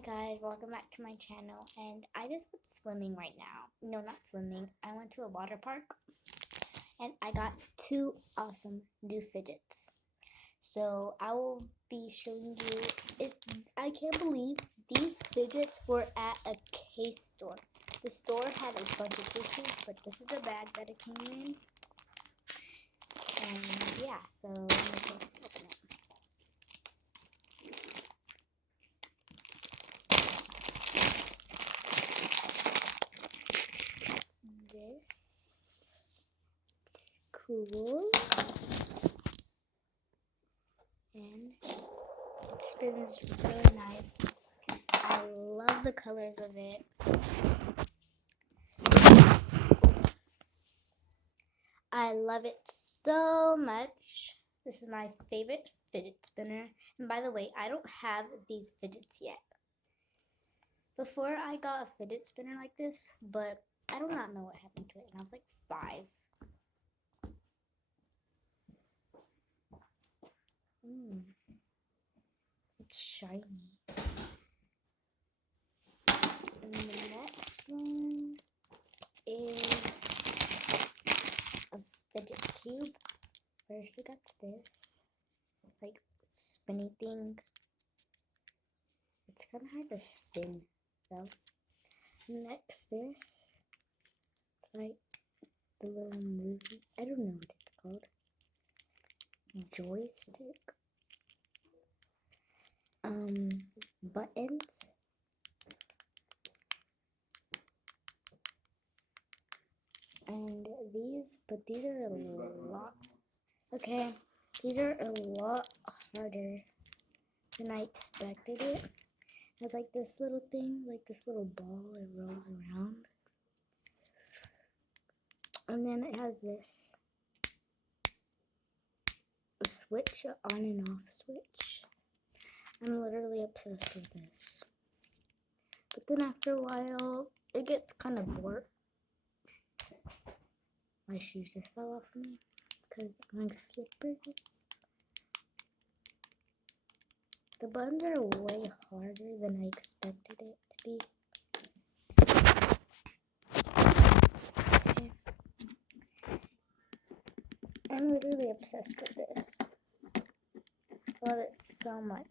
Hi guys, welcome back to my channel. And I just went swimming right now. No, not swimming. I went to a water park and I got two awesome new fidgets. So I will be showing you it. I can't believe these fidgets were at a case store. The store had a bunch of cases, but this is the bag that it came in. And yeah, so I'm gonna open it. This cool, and it spins really nice. I love the colors of it. I love it so much. This is my favorite fidget spinner. And by the way, I don't have these fidgets yet. Before I got a fidget spinner like this, but I do not know what happened to it. And I was like 5. It's shiny. And the next one is a fidget cube. First we got this, like, spinny thing. It's kind of hard to spin, though. Next, this. It's like the little movie. I don't know what it's called. Joystick. Buttons. And these are a lot. Okay, these are a lot harder than I expected it. It's like this little thing, like this little ball that rolls around. And then it has this a switch, on and off switch. I'm literally obsessed with this. But then after a while, it gets kind of bored. My shoes just fell off me because I'm wearing slippers. The buttons are way harder than I expected it to be. Okay. I'm literally obsessed with this. I love it so much.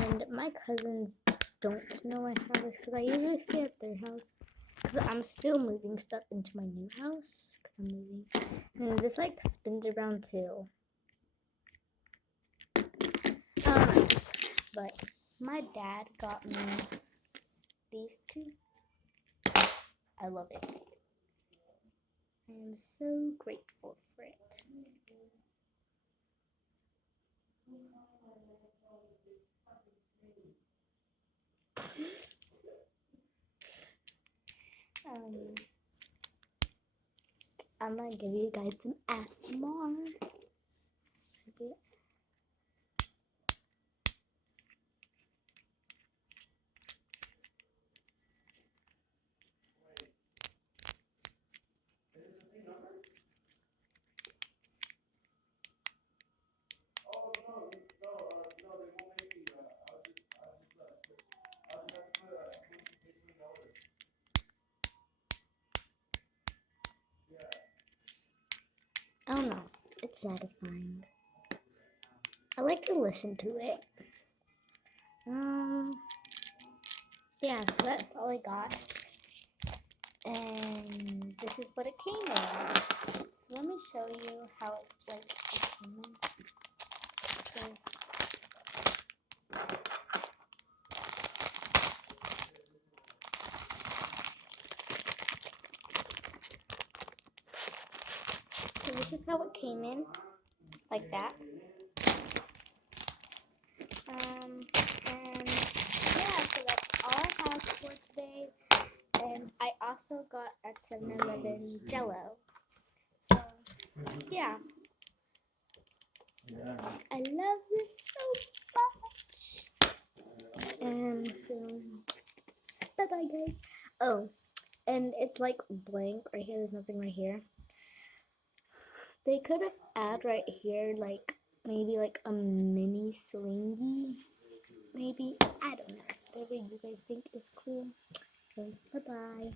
And my cousins don't know I have this because I usually stay at their house because I'm still moving stuff into my new house because I'm moving. And this like spins around too. But my dad got me these two. I love it. I am so grateful for it. I'm gonna give you guys some ASMR. Okay. I don't know. It's satisfying. I like to listen to it. Yeah, so that's all I got. And this is what it came in. So let me show you how it came in. So this is how it came in, like that. And yeah, so that's all I have for today. And I also got at 7-Eleven Jello. So yeah. I love this so much. And so bye bye guys. Oh, and it's like blank right here. There's nothing right here. They could have add right here like maybe like a mini swingy maybe. I don't know. Whatever you guys think is cool. Okay, bye-bye.